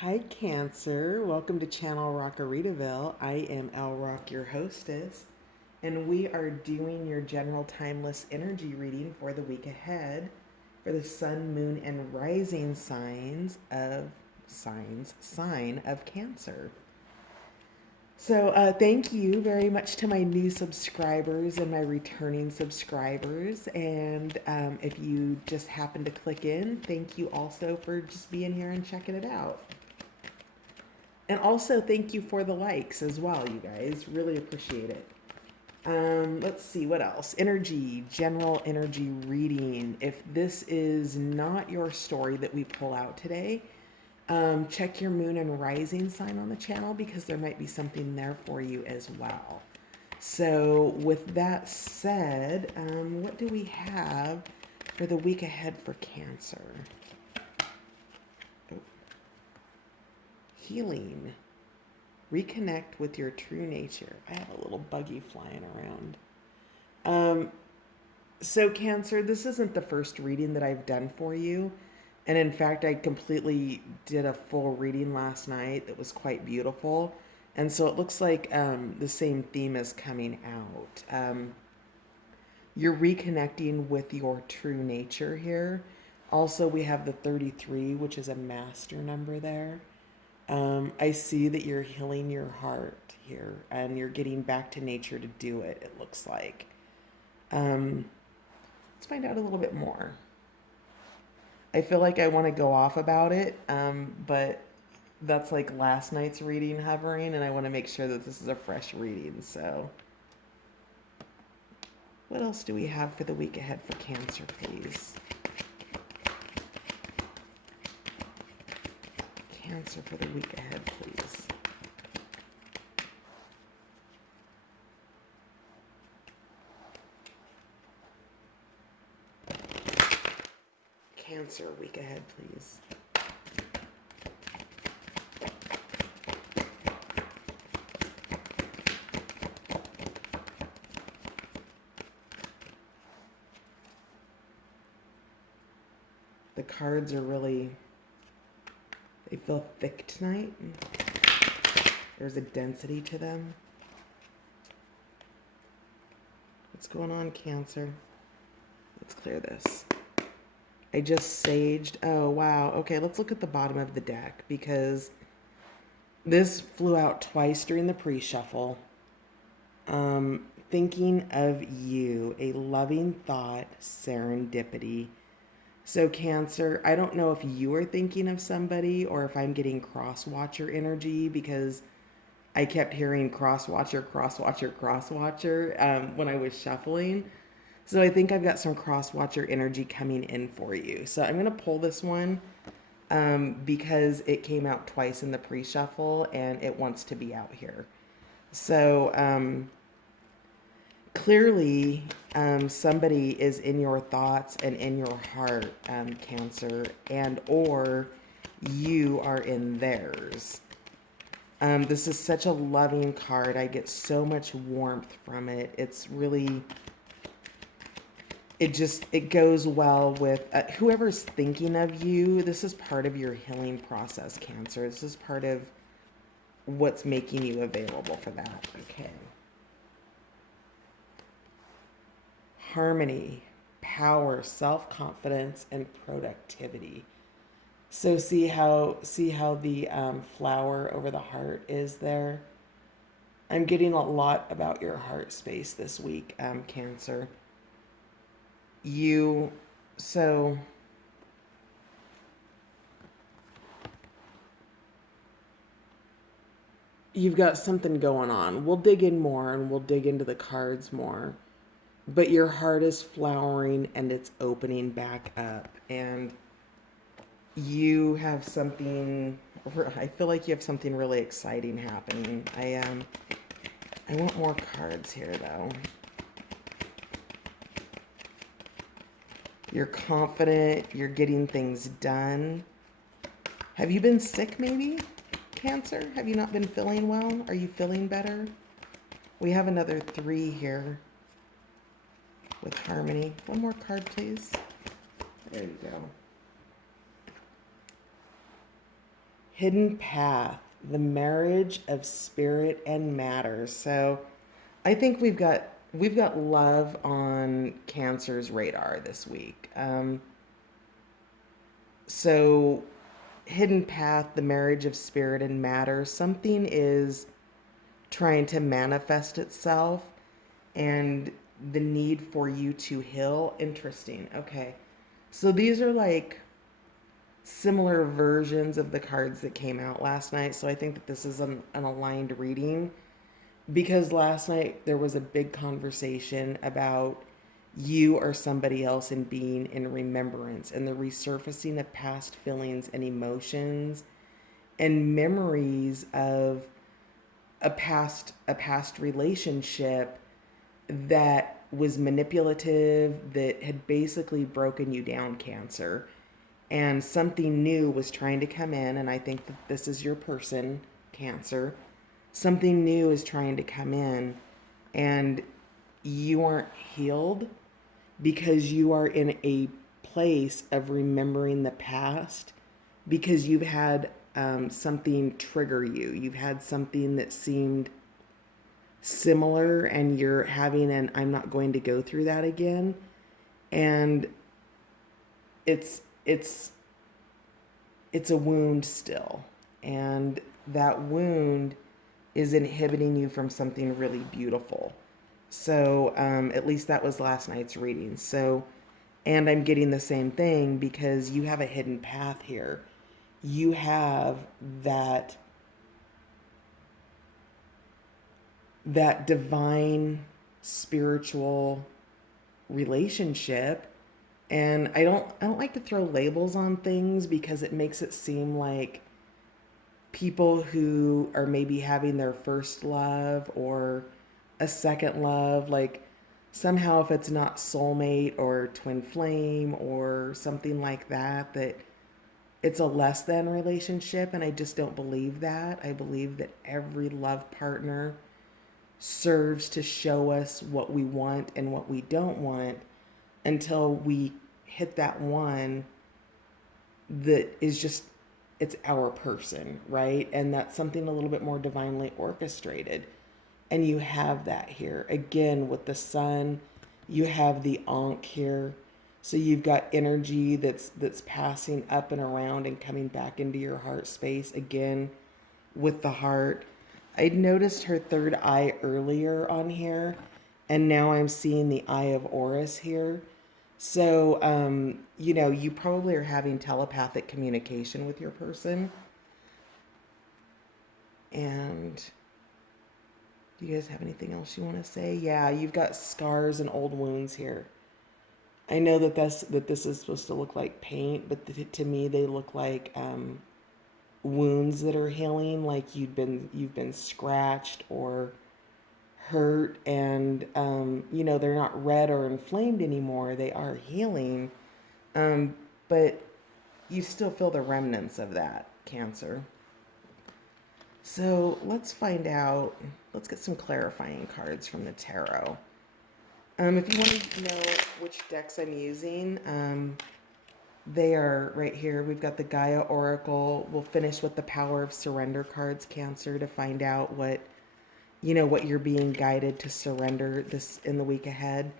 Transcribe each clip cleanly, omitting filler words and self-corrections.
Hi, Cancer. Welcome to Channel Rockaritaville. I am El Rock, your hostess, and we are doing your general timeless energy reading for the week ahead for the sun, moon, and rising sign of Cancer. So, thank you very much to my new subscribers and my returning subscribers. And if you just happen to click in, thank you also for just being here and checking it out. And also, thank you for the likes as well, you guys. Really appreciate it. Let's see what else. Energy, general energy reading. If this is not your story that we pull out today, check your moon and rising sign on the channel because there might be something there for you as well. So, with that said, what do we have for the week ahead for Cancer? Oh. Healing. Reconnect with your true nature. I have a little buggy flying around. So, Cancer, this isn't the first reading that I've done for you. And in fact, I completely did a full reading last night that was quite beautiful. And so it looks like the same theme is coming out. You're reconnecting with your true nature here. Also, we have the 33, which is a master number there. I see that you're healing your heart here and you're getting back to nature to do it, it looks like. Let's find out a little bit more. I feel like I want to go off about it, but that's like last night's reading hovering, and I want to make sure that this is a fresh reading. So, what else do we have for the week ahead for Cancer, please? Cancer for the week ahead, please. Cancer week ahead, please. The cards are really, they feel thick tonight. There's a density to them. What's going on, Cancer? Let's clear this. I just saged. Oh, wow. Okay, let's look at the bottom of the deck because this flew out twice during the pre-shuffle. Thinking of you, a loving thought, serendipity. So, Cancer, I don't know if you are thinking of somebody or if I'm getting cross-watcher energy because I kept hearing cross-watcher, cross-watcher, cross-watcher when I was shuffling. So I think I've got some cross-watcher energy coming in for you. So I'm going to pull this one because it came out twice in the pre-shuffle and it wants to be out here. So clearly somebody is in your thoughts and in your heart, Cancer, and or you are in theirs. This is such a loving card. I get so much warmth from it. It's really, it goes well with whoever's thinking of you. This is part of your healing process, Cancer. This is part of what's making you available for that. Okay. Harmony, power, self-confidence, and productivity. So see how the flower over the heart is there. I'm getting a lot about your heart space this week, Cancer. You so you've got something going on. We'll dig in more and we'll dig into the cards more. But your heart is flowering and it's opening back up. And you have something, I feel like you have something really exciting happening. I want more cards here though. You're confident, you're getting things done. Have you been sick maybe, Cancer? Have you not been feeling well? Are you feeling better? We have another 3 here with harmony. One more card, please. There you go. Hidden path, the marriage of spirit and matter. So I think we've got love on Cancer's radar this week. So hidden path, the marriage of spirit and matter. Something is trying to manifest itself, and the need for you to heal. Interesting. Okay. So these are like similar versions of the cards that came out last night. So I think that this is an aligned reading because last night there was a big conversation about you or somebody else and being in remembrance and the resurfacing of past feelings and emotions and memories of a past relationship that was manipulative, that had basically broken you down, Cancer, and something new was trying to come in. And I think that this is your person, Cancer. Something new is trying to come in, and you aren't healed because you are in a place of remembering the past because you've had something trigger you. You've had something that seemed similar, and you're having an I'm not going to go through that again. And it's it's it's a wound still. And that wound is inhibiting you from something really beautiful. So, at least that was last night's reading. So, and I'm getting the same thing because you have a hidden path here. You have that that divine spiritual relationship, and I don't like to throw labels on things because it makes it seem like people who are maybe having their first love or a second love, like somehow if it's not soulmate or twin flame or something like that, that it's a less than relationship. And I just don't believe that. I believe that every love partner serves to show us what we want and what we don't want until we hit that one that is just it's our person, right? And that's something a little bit more divinely orchestrated. And you have that here again with the sun. You have the Ankh here. So you've got energy that's passing up and around and coming back into your heart space again with the heart. I'd noticed her third eye earlier on here, and now I'm seeing the Eye of Horus here. So, you probably are having telepathic communication with your person. And do you guys have anything else you want to say? Yeah, you've got scars and old wounds here. I know that this is supposed to look like paint, but to me they look like wounds that are healing, like you've been scratched or hurt, and they're not red or inflamed anymore. They are healing, but you still feel the remnants of that, Cancer. So let's find out. Let's get some clarifying cards from the tarot. If you want to know which decks I'm using, they are right here. We've got the Gaia Oracle. We'll finish with the Power of Surrender cards, Cancer, to find out what you're being guided to surrender this in the week ahead.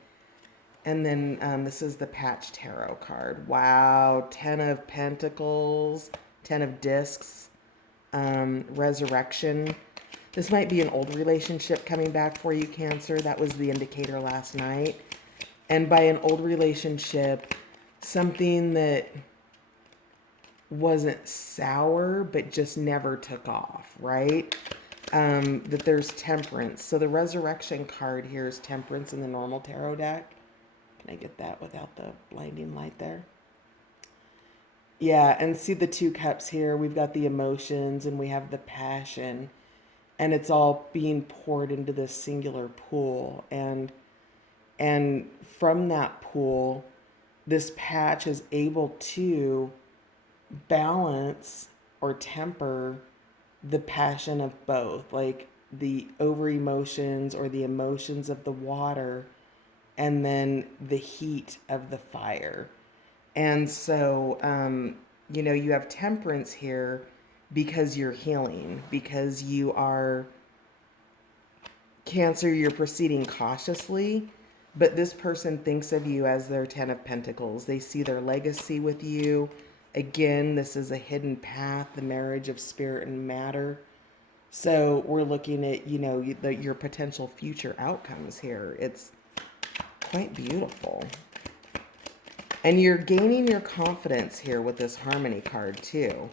And then this is the Patch Tarot card. Wow, 10 of Pentacles, 10 of Discs, Resurrection. This might be an old relationship coming back for you, Cancer. That was the indicator last night. And by an old relationship, something that wasn't sour but just never took off, right? That there's Temperance. So the Resurrection card here is Temperance in the normal tarot deck. Can I get that without the blinding light there? Yeah, and see the two cups here. We've got the emotions and we have the passion, and it's all being poured into this singular pool. And from that pool, this patch is able to balance or temper the passion of both, like the over emotions or the emotions of the water, and then the heat of the fire. And so, you have Temperance here, because you're healing, because you are Cancer, you're proceeding cautiously, but this person thinks of you as their 10 of Pentacles. They see their legacy with you. Again, this is a hidden path, the marriage of spirit and matter. So we're looking at, your potential future outcomes here. It's quite beautiful. And you're gaining your confidence here with this Harmony card too.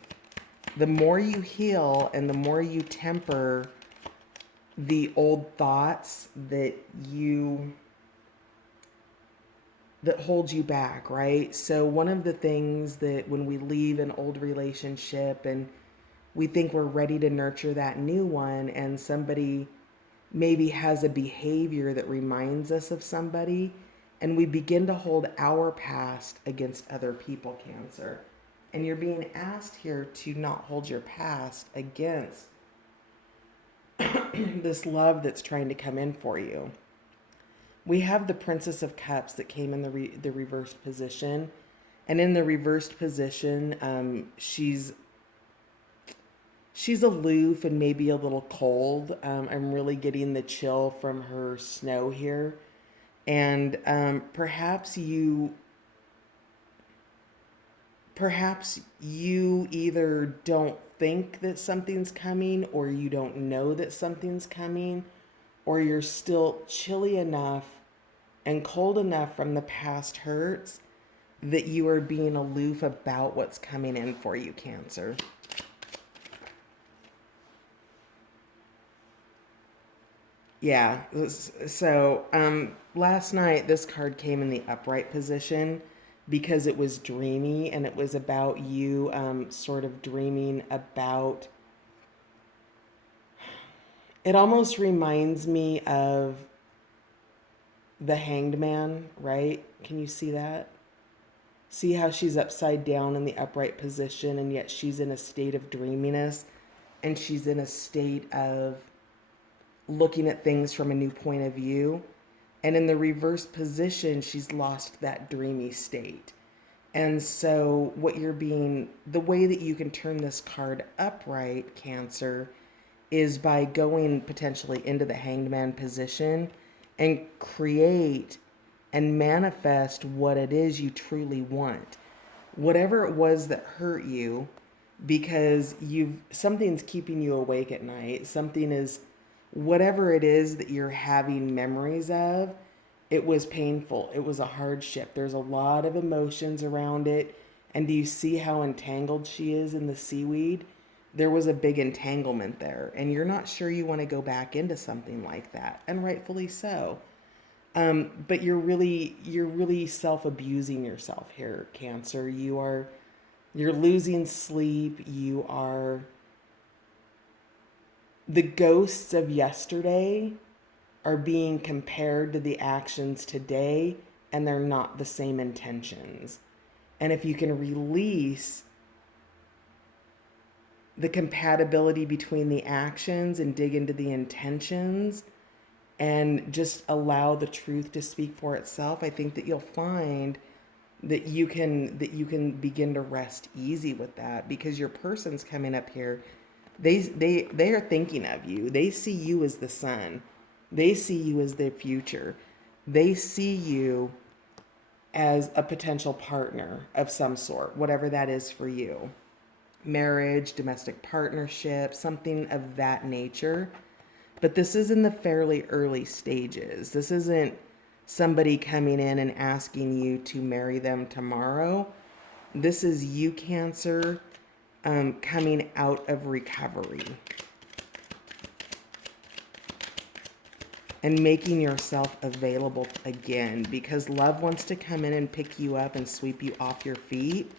The more you heal and the more you temper the old thoughts that hold you back, right? So one of the things that when we leave an old relationship and we think we're ready to nurture that new one, and somebody maybe has a behavior that reminds us of somebody, and we begin to hold our past against other people, Cancer. And you're being asked here to not hold your past against this love that's trying to come in for you. We have the Princess of Cups that came in the reversed position. And in the reversed position, she's aloof and maybe a little cold. I'm really getting the chill from her snow here. And perhaps you either don't think that something's coming, or you don't know that something's coming, or you're still chilly enough and cold enough from the past hurts that you are being aloof about what's coming in for you, Cancer. Yeah, so last night this card came in the upright position because it was dreamy, and it was about you sort of dreaming about. It almost reminds me of the Hanged Man, right? Can you see that? See how she's upside down in the upright position, and yet she's in a state of dreaminess, and she's in a state of looking at things from a new point of view. And in the reverse position, she's lost that dreamy state. And so the way that you can turn this card upright, Cancer, is by going potentially into the Hanged Man position and create and manifest what it is you truly want. Whatever it was that hurt you, because something's keeping you awake at night. Something is, whatever it is that you're having memories of, it was painful. It was a hardship. There's a lot of emotions around it. And do you see how entangled she is in the seaweed? There was a big entanglement there, and you're not sure you want to go back into something like that, and rightfully so. But you're really self-abusing yourself here, Cancer. You're losing sleep. The ghosts of yesterday are being compared to the actions today, and they're not the same intentions. And if you can release the compatibility between the actions and dig into the intentions and just allow the truth to speak for itself, I think that you'll find that you can begin to rest easy with that, because your person's coming up here. They are thinking of you. They see you as the sun. They see you as their future. They see you as a potential partner of some sort, whatever that is for you. Marriage, domestic partnership, something of that nature. But this is in the fairly early stages. This isn't somebody coming in and asking you to marry them tomorrow. This is you, Cancer, coming out of recovery and making yourself available again, because love wants to come in and pick you up and sweep you off your feet.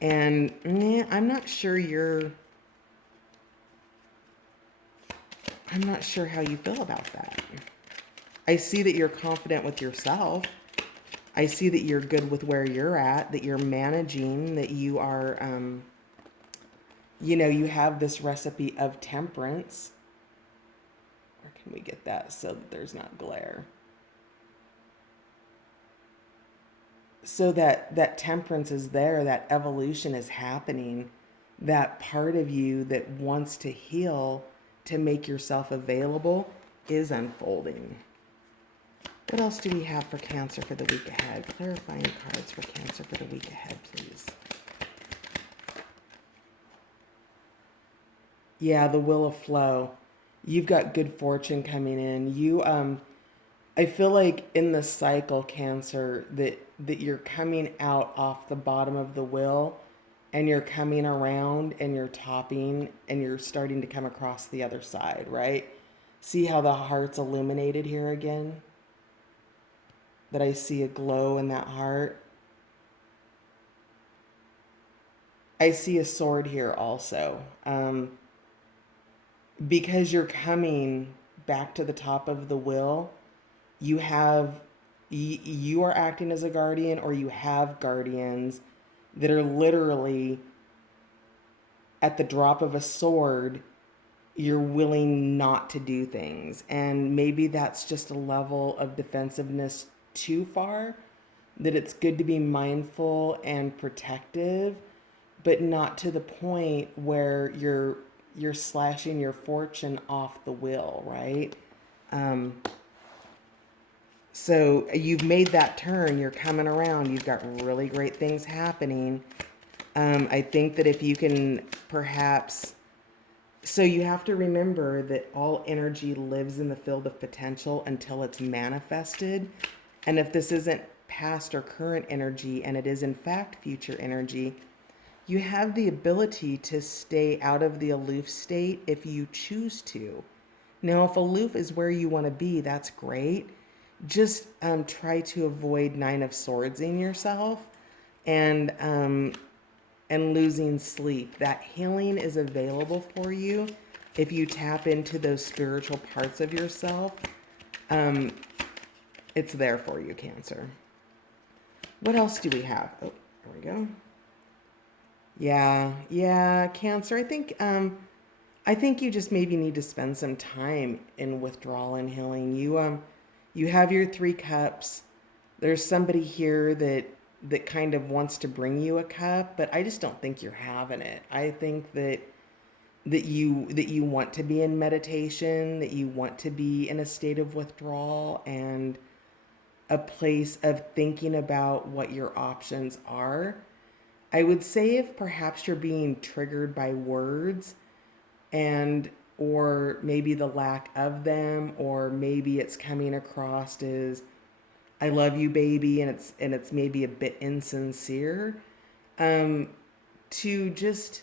And I'm not sure how you feel about that. I see that you're confident with yourself. I see that you're good with where you're at, that you're managing, that you are, you have this recipe of temperance. Where can we get that so that there's not glare? So that temperance is there, that evolution is happening, that part of you that wants to heal, to make yourself available, is unfolding. What else do we have for Cancer for the week ahead? Clarifying cards for Cancer for the week ahead, please. Yeah, the Wheel of Flow. You've got good fortune coming in. I feel like in the cycle, Cancer, that you're coming out off the bottom of the wheel, and you're coming around and you're topping and you're starting to come across the other side, right? See how the heart's illuminated here again? That I see a glow in that heart. I see a sword here also. Because you're coming back to the top of the wheel, you are acting as a guardian, or you have guardians that are literally at the drop of a sword, you're willing not to do things. And maybe that's just a level of defensiveness too far, that it's good to be mindful and protective, but not to the point where you're slashing your fortune off the wheel, right? So you've made that turn, you're coming around, you've got really great things happening. I think that if you can perhaps, so you have to remember that all energy lives in the field of potential until it's manifested. And if this isn't past or current energy, and it is in fact future energy, you have the ability to stay out of the aloof state if you choose to. Now, if aloof is where you want to be, that's great. Just try to avoid Nine of Swords in yourself, and losing sleep. That healing is available for you if you tap into those spiritual parts of yourself. It's there for you, Cancer. What else do we have? Oh, there we go. Yeah, Cancer. I think you just maybe need to spend some time in withdrawal and healing. You have your 3 cups. There's somebody here that kind of wants to bring you a cup, but I just don't think you're having it. I think that you want to be in meditation, that you want to be in a state of withdrawal and a place of thinking about what your options are. I would say if perhaps you're being triggered by words, and or maybe the lack of them, or maybe it's coming across as I love you, baby, and it's maybe a bit insincere, to just,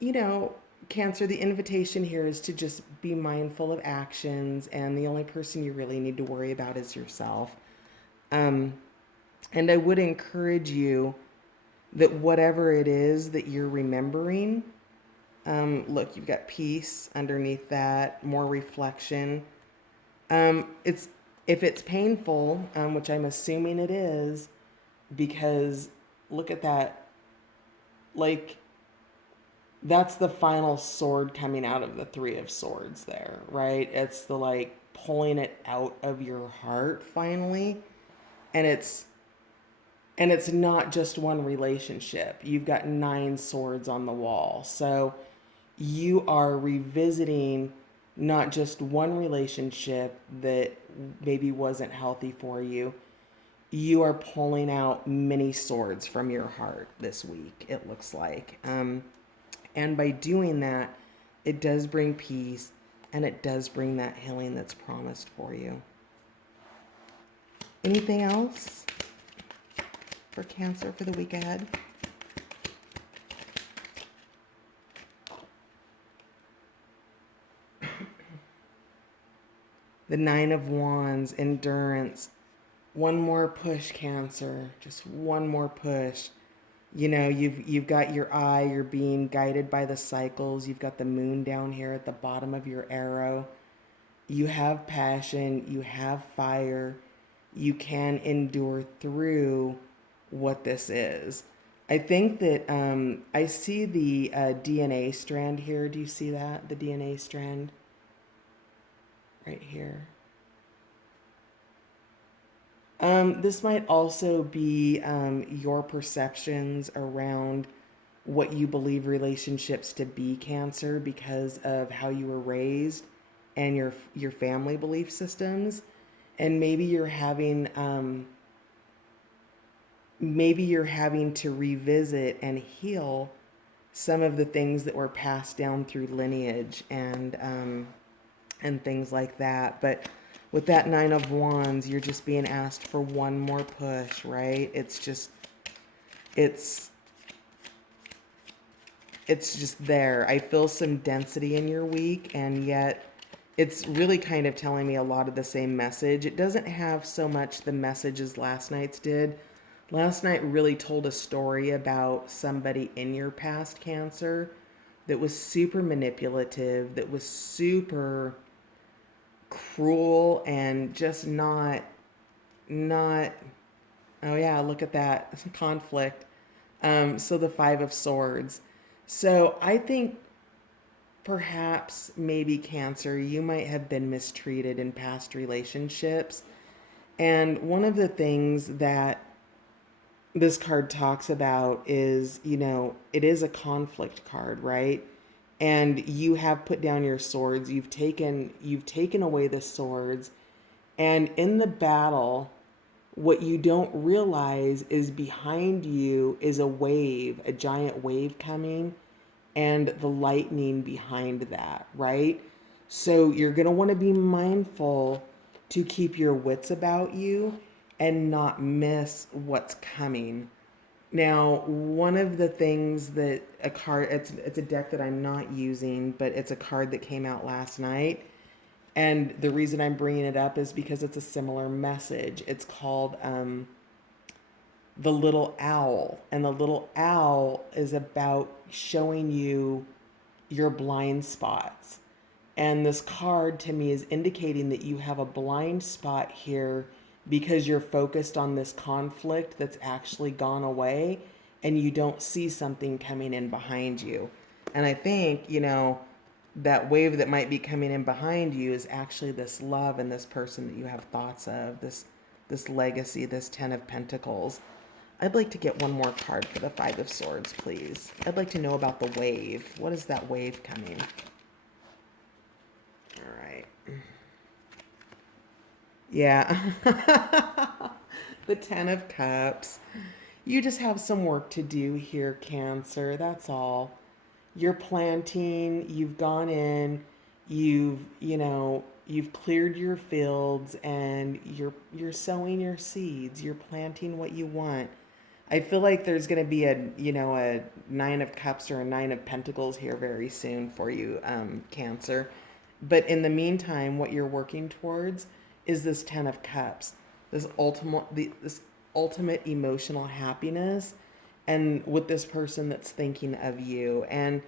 you know, Cancer, the invitation here is to just be mindful of actions, and the only person you really need to worry about is yourself. And I would encourage you that whatever it is that you're remembering, look, you've got peace underneath that, more reflection. It's if it's painful, which I'm assuming it is, because look at that, like that's the final sword coming out of the 3 of Swords there, right? It's the like pulling it out of your heart finally, and it's not just one relationship. You've got 9 swords on the wall. So you are revisiting not just one relationship that maybe wasn't healthy for you. You are pulling out many swords from your heart this week, it looks like. And by doing that, it does bring peace, and it does bring that healing that's promised for you. Anything else for Cancer for the week ahead? The 9 of Wands, endurance. One more push, Cancer. Just one more push. You know, you've got your eye, you're being guided by the cycles. You've got the moon down here at the bottom of your arrow. You have passion, you have fire. You can endure through what this is. I think that I see the DNA strand here. Do you see that? The DNA strand right here. This might also be your perceptions around what you believe relationships to be, Cancer, because of how you were raised and your family belief systems. And maybe you're having to revisit and heal some of the things that were passed down through lineage and things like that. But with that Nine of Wands, you're just being asked for one more push, right? It's it's just there. I feel some density in your week, and yet it's really kind of telling me a lot of the same message. It doesn't have so much the message as last night's did. Last night really told a story about somebody in your past, Cancer, that was super manipulative, that was super cruel, and just not oh yeah, look at that conflict. So the Five of Swords. So I think perhaps maybe, Cancer, you might have been mistreated in past relationships. And one of the things that this card talks about is, it is a conflict card, right? And you have put down your swords. You've taken away the swords. And in the battle, what you don't realize is behind you is a wave, a giant wave coming, and the lightning behind that, right? So you're going to want to be mindful to keep your wits about you and not miss what's coming. Now, one of the things that it's a deck that I'm not using, but it's a card that came out last night. And the reason I'm bringing it up is because it's a similar message. It's called The Little Owl. And the little owl is about showing you your blind spots. And this card to me is indicating that you have a blind spot here because you're focused on this conflict that's actually gone away and you don't see something coming in behind you. And I think, that wave that might be coming in behind you is actually this love and this person that you have thoughts of, this legacy, this Ten of Pentacles. I'd like to get one more card for the Five of Swords, please. I'd like to know about the wave. What is that wave coming? All right. Yeah. The Ten of Cups. You just have some work to do here, Cancer. That's all. You're planting, you've gone in, you've cleared your fields, and you're sowing your seeds. You're planting what you want. I feel like there's going to be a Nine of Cups or a Nine of Pentacles here very soon for you, Cancer. But in the meantime, what you're working towards is this Ten of Cups, this ultimate emotional happiness, and with this person that's thinking of you. And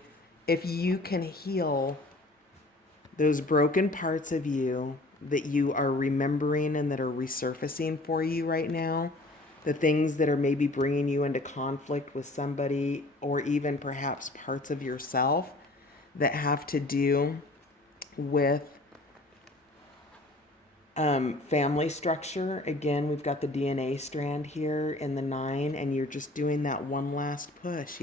if you can heal those broken parts of you that you are remembering and that are resurfacing for you right now, the things that are maybe bringing you into conflict with somebody, or even perhaps parts of yourself that have to do with family structure. Again, we've got the DNA strand here in the 9, and you're just doing that one last push,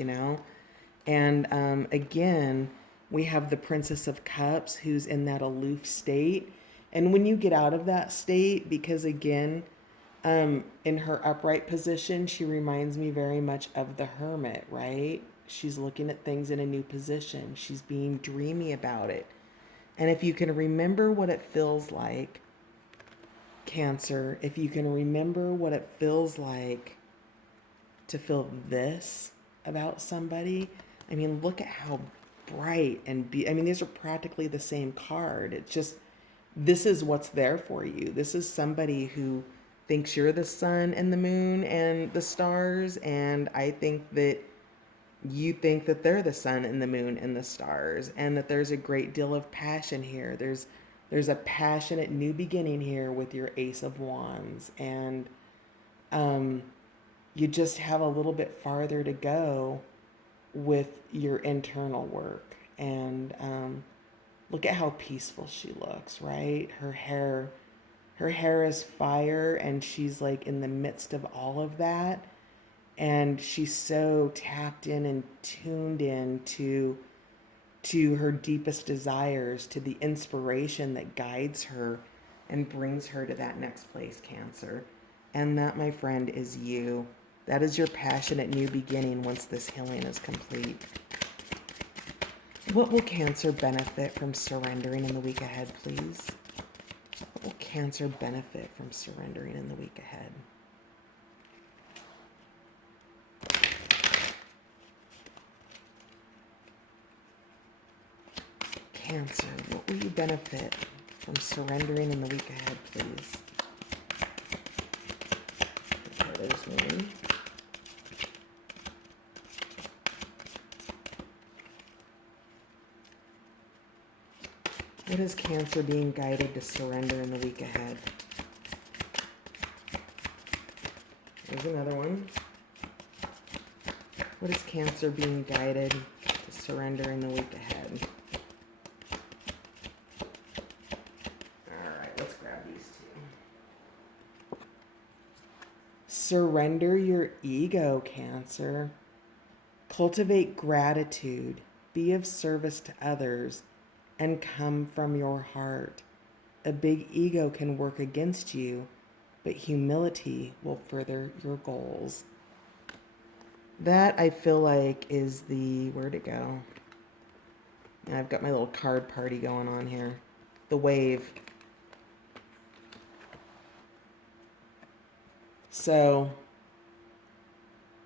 And again, we have the Princess of Cups, who's in that aloof state. And when you get out of that state, because again, in her upright position, she reminds me very much of the Hermit, right? She's looking at things in a new position. She's being dreamy about it. And if you can remember what it feels like, Cancer, if you can remember what it feels like to feel this about somebody, I mean, look at how bright and these are practically the same card. It's just, this is what's there for you. This is somebody who thinks you're the sun and the moon and the stars, and I think that you think that they're the sun and the moon and the stars, and that there's a great deal of passion here. There's a passionate new beginning here with your Ace of Wands, and you just have a little bit farther to go with your internal work. And look at how peaceful she looks, right? Her hair is fire, and she's like in the midst of all of that. and she's so tapped in and tuned in to her deepest desires, to the inspiration that guides her and brings her to that next place, Cancer. And that, my friend, is you. That is your passionate new beginning once this healing is complete. What will Cancer benefit from surrendering in the week ahead, please? What will Cancer benefit from surrendering in the week ahead? Cancer, what will you benefit from surrendering in the week ahead, please? There's one. What is Cancer being guided to surrender in the week ahead? There's another one. What is Cancer being guided to surrender in the week ahead? All right, let's grab these two. Surrender your ego, Cancer. Cultivate gratitude. Be of service to others and come from your heart. A big ego can work against you, but humility will further your goals. That, I feel like, is the, where'd it go? I've got my little card party going on here. The wave. So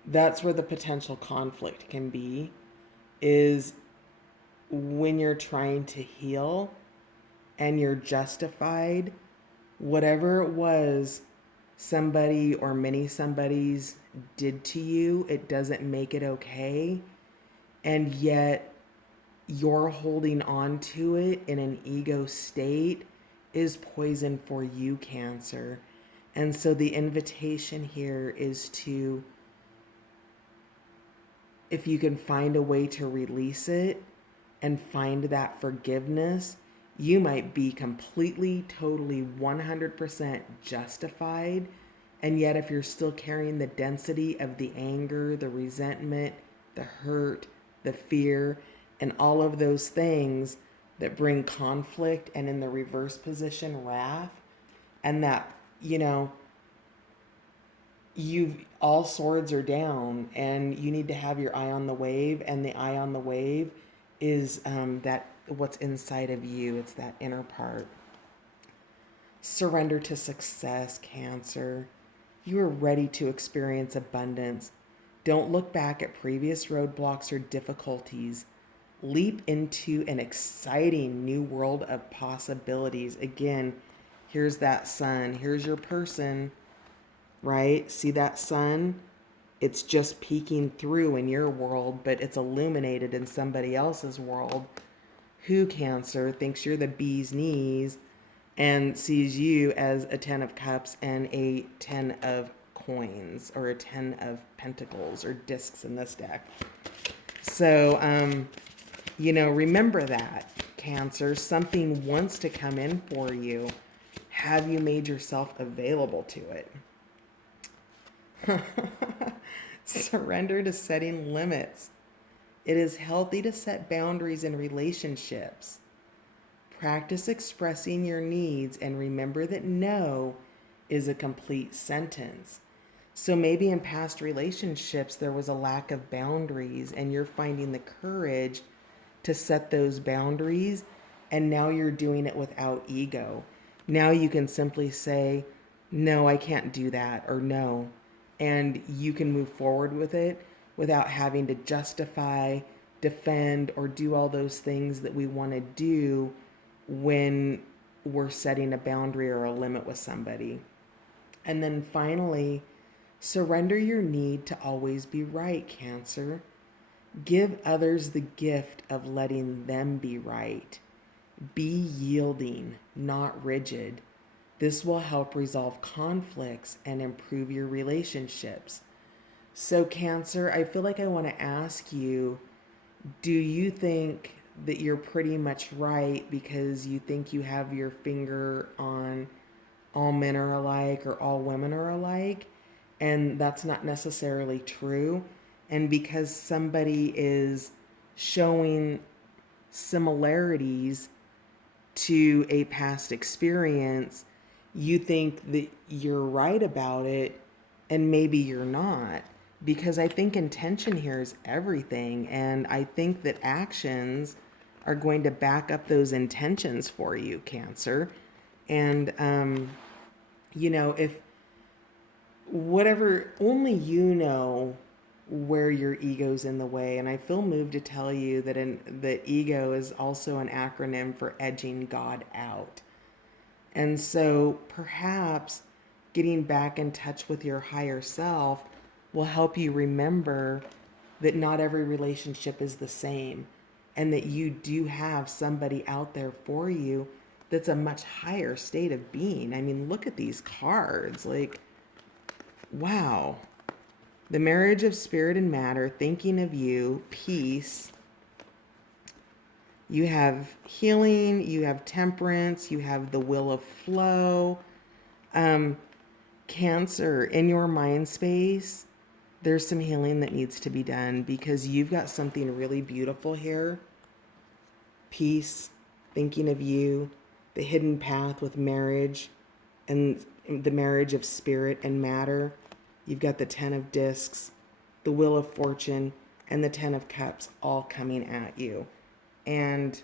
that's where the potential conflict can be, is when you're trying to heal and you're justified, whatever it was somebody or many somebodies did to you, it doesn't make it okay. And yet you're holding on to it in an ego state is poison for you, Cancer. And so the invitation here is to, if you can find a way to release it and find that forgiveness, you might be completely, totally, 100% justified. And yet, if you're still carrying the density of the anger, the resentment, the hurt, the fear, and all of those things that bring conflict, and in the reverse position, wrath, and that, all swords are down, and you need to have your eye on the wave, and the eye on the wave is that what's inside of you. It's that inner part. Surrender to success, Cancer. You are ready to experience abundance. Don't look back at previous roadblocks or difficulties. Leap into an exciting new world of possibilities. Again, here's that sun. Here's your person, right? See that sun? It's just peeking through in your world, but it's illuminated in somebody else's world. Who, Cancer, thinks you're the bee's knees and sees you as a 10 of cups and a 10 of coins, or a 10 of pentacles, or discs in this deck. So, remember that, Cancer. Something wants to come in for you. Have you made yourself available to it? Surrender to setting limits. It is healthy to set boundaries in relationships. Practice expressing your needs, and remember that no is a complete sentence. So maybe in past relationships there was a lack of boundaries, and you're finding the courage to set those boundaries, and now you're doing it without ego. Now you can simply say, no, I can't do that, or no. And you can move forward with it without having to justify, defend, or do all those things that we want to do when we're setting a boundary or a limit with somebody. And then finally, surrender your need to always be right, Cancer. Give others the gift of letting them be right. Be yielding, not rigid. This will help resolve conflicts and improve your relationships. So, Cancer, I feel like I want to ask you, do you think that you're pretty much right because you think you have your finger on all men are alike or all women are alike? and that's not necessarily true. And because somebody is showing similarities to a past experience, you think that you're right about it, and maybe you're not. Because I think intention here is everything, and I think that actions are going to back up those intentions for you, Cancer. And, if whatever, only you know where your ego's in the way. And I feel moved to tell you that the ego is also an acronym for edging God out. And so perhaps getting back in touch with your higher self will help you remember that not every relationship is the same, and that you do have somebody out there for you that's a much higher state of being. I mean, look at these cards. Like, wow. The marriage of spirit and matter, thinking of you, peace. You have healing, you have temperance, you have the will of flow. Cancer, in your mind space, there's some healing that needs to be done because you've got something really beautiful here. Peace, thinking of you, the hidden path with marriage, and the marriage of spirit and matter. You've got the 10 of discs, the wheel of fortune, and the 10 of cups all coming at you. And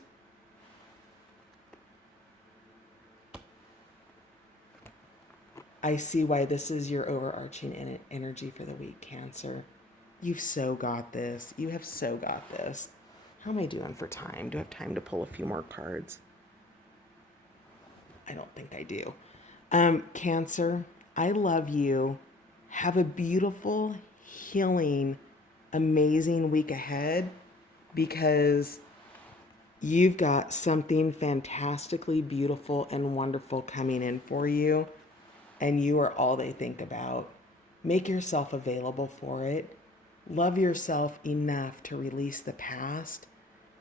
I see why this is your overarching energy for the week, Cancer. You've so got this. You have so got this. How am I doing for time? Do I have time to pull a few more cards? I don't think I do. Cancer, I love you. Have a beautiful, healing, amazing week ahead, because you've got something fantastically beautiful and wonderful coming in for you, and you are all they think about. Make yourself available for it. Love yourself enough to release the past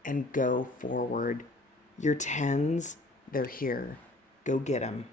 and go forward. Your tens, they're here. Go get them.